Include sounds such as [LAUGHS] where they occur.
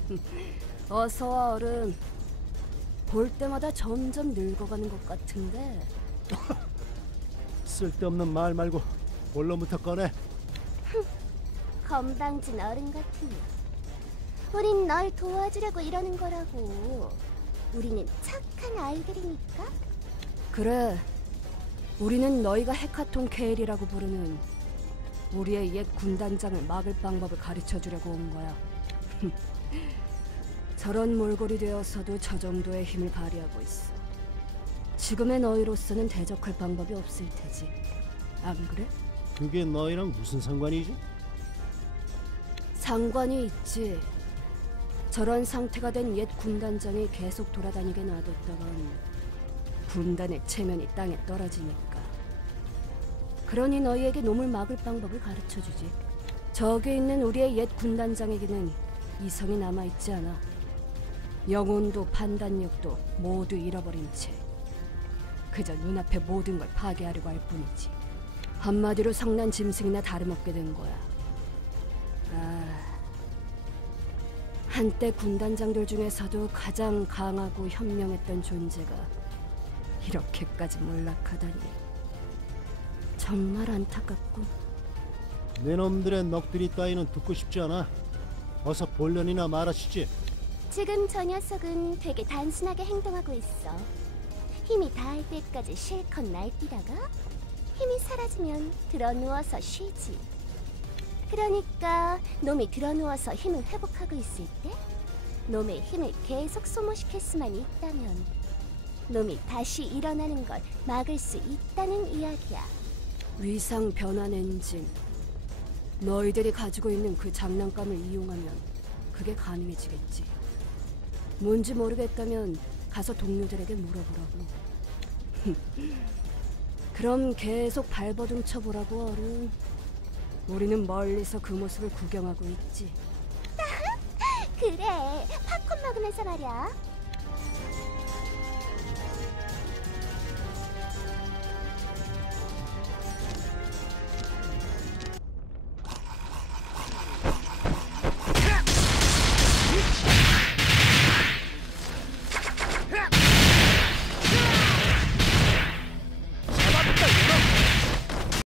[LAUGHS] 어서 와 어른. 볼 때마다 점점 늙어가는 것 같은데. [LAUGHS] 쓸데없는 말 말고 본론부터 꺼내. [LAUGHS] 건방진 어른 같으니. 우린 널 도와주려고 이러는 거라고. 우리는 착한 아이들이니까. 그래. 우리는 너희가 헤카톤 케일이라고 부르는 우리의 옛 군단장을 막을 방법을 가르쳐 주려고 온 거야. 저런 몰골이 되어서도 저 정도의 힘을 발휘하고 있어. 지금의 너희로서는 대적할 방법이 없을 테지. 안 그래? 그게 너희랑 무슨 상관이지? 상관이 있지. 저런 상태가 된 옛 군단장이 계속 돌아다니게 놔뒀다간 군단의 체면이 땅에 떨어지니까. 그러니 너희에게 놈을 막을 방법을 가르쳐 주지. 저기 있는 우리의 옛 군단장에게는 이성이 남아 있지 않아. 영혼도 판단력도 모두 잃어버린 채 그저 눈앞의 모든 걸 파괴하려고 할 뿐이지. 한마디로 성난 짐승이나 다름없게 된 거야. 아, 한때 군단장들 중에서도 가장 강하고 현명했던 존재가 이렇게까지 몰락하다니 정말 안타깝군. 내 놈들의 넋두리 따위는 듣고 싶지 않아. 어서 본론이나 말하시지. 지금 저 녀석은 되게 단순하게 행동하고 있어. 힘이 닿을 때까지 실컷 날뛰다가 힘이 사라지면 드러누워서 쉬지. 그러니까 놈이 드러누워서 힘을 회복하고 있을 때 놈의 힘을 계속 소모시킬 수만 있다면 놈이 다시 일어나는 걸 막을 수 있다는 이야기야. 위상 변환 엔진. 너희들이 가지고 있는 그 장난감을 이용하면 그게 가능해지겠지. 뭔지 모르겠다면 가서 동료들에게 물어보라고. [LAUGHS] 그럼 계속 발버둥 쳐보라고 어른. 우리는 멀리서 그 모습을 구경하고 있지. [LAUGHS] 그래, 팝콘 먹으면서 말이야.